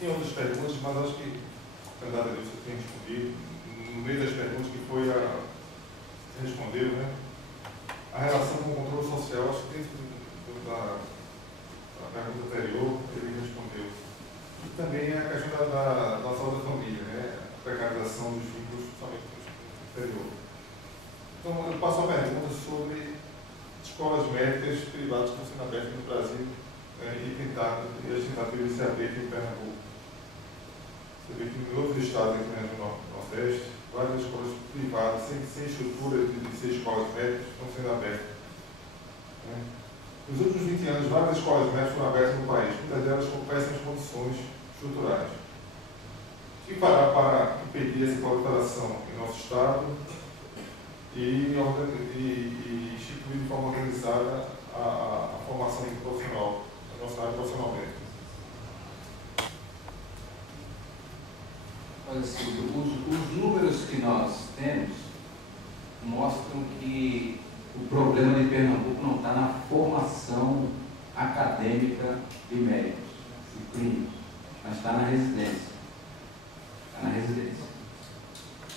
Tinha outras perguntas, mas acho que o candidato Adilson tinha respondido. No meio das perguntas que foi a... Você respondeu, né? A relação com o controle social, acho que dentro da pergunta anterior, ele respondeu. E também a questão da saúde da família, né? A precarização dos vínculos, principalmente no exterior. Então, eu passo a pergunta sobre escolas médicas privadas que estão sendo abertas no Brasil e as tentativas de se abrir aqui em Pernambuco. Você vê que em outros estados aqui no Nordeste, várias escolas privadas, sem estrutura de ser escolas médicas, estão sendo abertas. Nos últimos 20 anos, várias escolas médicas foram abertas no país, muitas delas com péssimas condições estruturais. O que fará para impedir essa proliferação em nosso estado e instituir de forma organizada a formação profissional, a nossa área profissional médica? Olha, Silvio, os números que nós temos mostram que o problema de Pernambuco não está na formação acadêmica de médicos e clínicos, mas está na residência. Está na residência.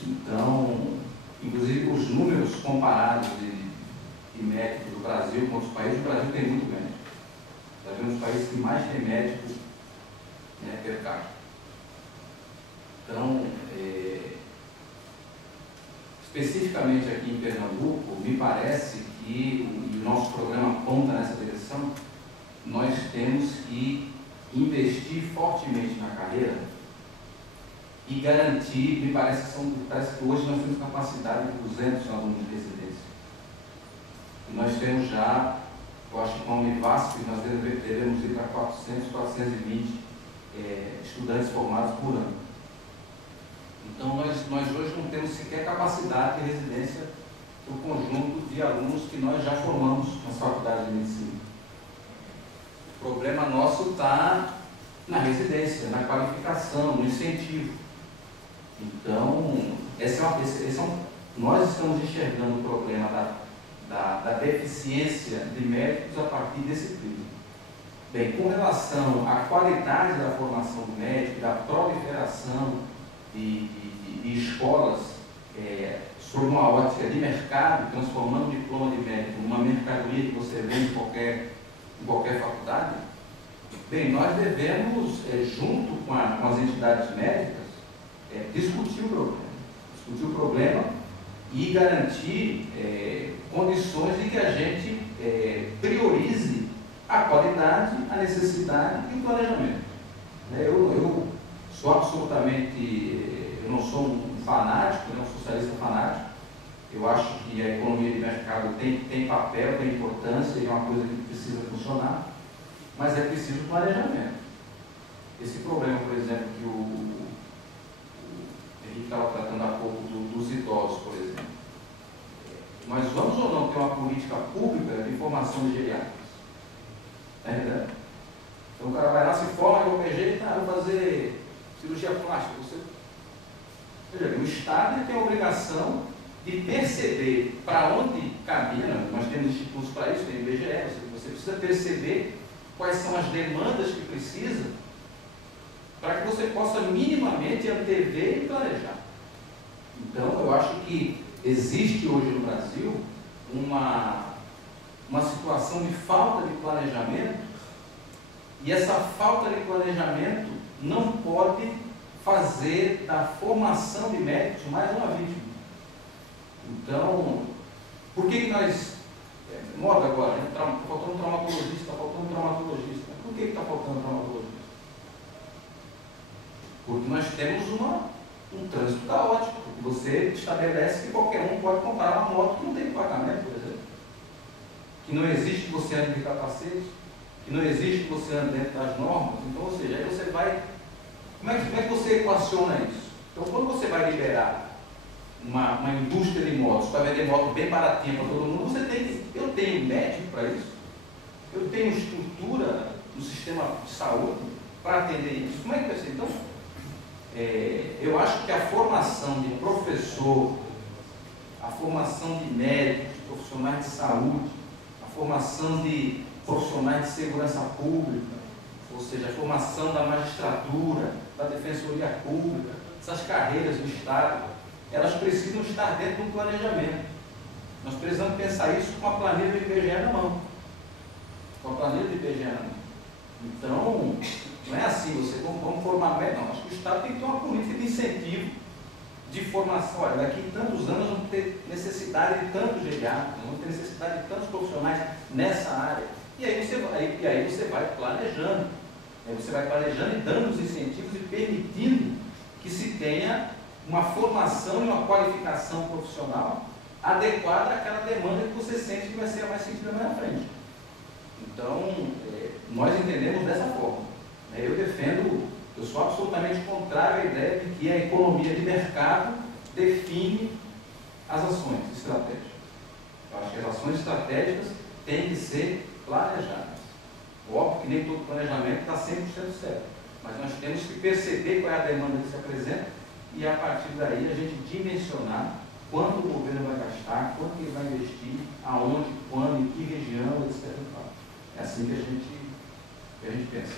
Então, inclusive os números comparados de médicos do Brasil com outros países, o Brasil tem muito médico. O Brasil é um dos países que mais tem médicos, né, per capita. Então, especificamente aqui em Pernambuco, me parece que o nosso programa aponta nessa direção. Nós temos que investir fortemente na carreira e garantir, me parece que hoje nós temos capacidade de 200 alunos de residência. E nós temos já, eu acho que com a Univasf, nós devemos ir para 400, 420 estudantes formados por ano. Então, nós hoje não temos sequer capacidade de residência para o conjunto de alunos que nós já formamos nas faculdades de medicina. O problema nosso está na residência, na qualificação, no incentivo. Então, nós estamos enxergando o problema da deficiência de médicos a partir desse prisma. Bem, com relação à qualidade da formação do médico, da proliferação de escolas sob uma ótica de mercado, transformando o diploma de médico numa mercadoria que você vende em qualquer faculdade, bem, nós devemos, junto com as entidades médicas, discutir o problema e garantir condições de que a gente priorize a qualidade, a necessidade e o planejamento. Eu sou absolutamente, eu não sou um fanático, não um socialista fanático. Eu acho que a economia de mercado tem papel, tem importância e é uma coisa que precisa funcionar, mas é preciso planejamento. Esse problema, por exemplo, que o Henrique estava tratando há pouco dos idosos, por exemplo. Nós vamos ou não ter uma política pública de formação de geriatras? Então o cara vai lá, se forma, de qualquer jeito, vou fazer cirurgia plástica. O Estado tem a obrigação de perceber para onde cabia, nós temos institutos para isso, tem o IBGE, você precisa perceber quais são as demandas que precisa para que você possa minimamente antever e planejar. Então, eu acho que existe hoje no Brasil uma situação de falta de planejamento, e essa falta de planejamento não pode fazer da formação de médicos mais uma vítima. Então, por que nós... moda agora, né? Está faltando traumatologista, está faltando traumatologista. Por que está faltando traumatologista? Porque nós temos um trânsito caótico. Você estabelece que qualquer um pode comprar uma moto que não tem emplacamento, por exemplo. Que não existe que você ande de capacete, que não existe que você ande dentro das normas. Então, ou seja, aí você vai... Como é que você equaciona isso? Então, quando você vai liberar uma indústria de motos para vender moto bem baratinha para todo mundo, eu tenho médico para isso, eu tenho estrutura no sistema de saúde para atender isso. Como é que vai ser? Então, eu acho que a formação de professor, a formação de médicos, profissionais de saúde, a formação de profissionais de segurança pública, ou seja, a formação da magistratura, da defensoria pública, essas carreiras do Estado, elas precisam estar dentro do planejamento. Nós precisamos pensar isso com a planilha do IBGE na mão. Com a planilha do IBGE na mão. Então, não é assim, vamos formar médico, não. Acho que o Estado tem que ter uma política de incentivo de formação. Olha, daqui a tantos anos vamos ter necessidade de tantos geriatras, vamos ter necessidade de tantos profissionais nessa área. E aí você vai planejando. Aí você vai planejando e dando os incentivos e permitindo que se tenha uma formação e uma qualificação profissional adequada àquela demanda que você sente que vai ser a mais sentida mais na frente. Então, nós entendemos dessa forma. Eu sou absolutamente contrário à ideia de que a economia de mercado define as ações estratégicas. Eu acho que as ações estratégicas têm que ser planejadas. Óbvio que nem todo planejamento está 100% certo, mas nós temos que perceber qual é a demanda que se apresenta e, a partir daí, a gente dimensionar quanto o governo vai gastar, quanto ele vai investir, aonde, quando, em que região, etc. É assim que a gente pensa.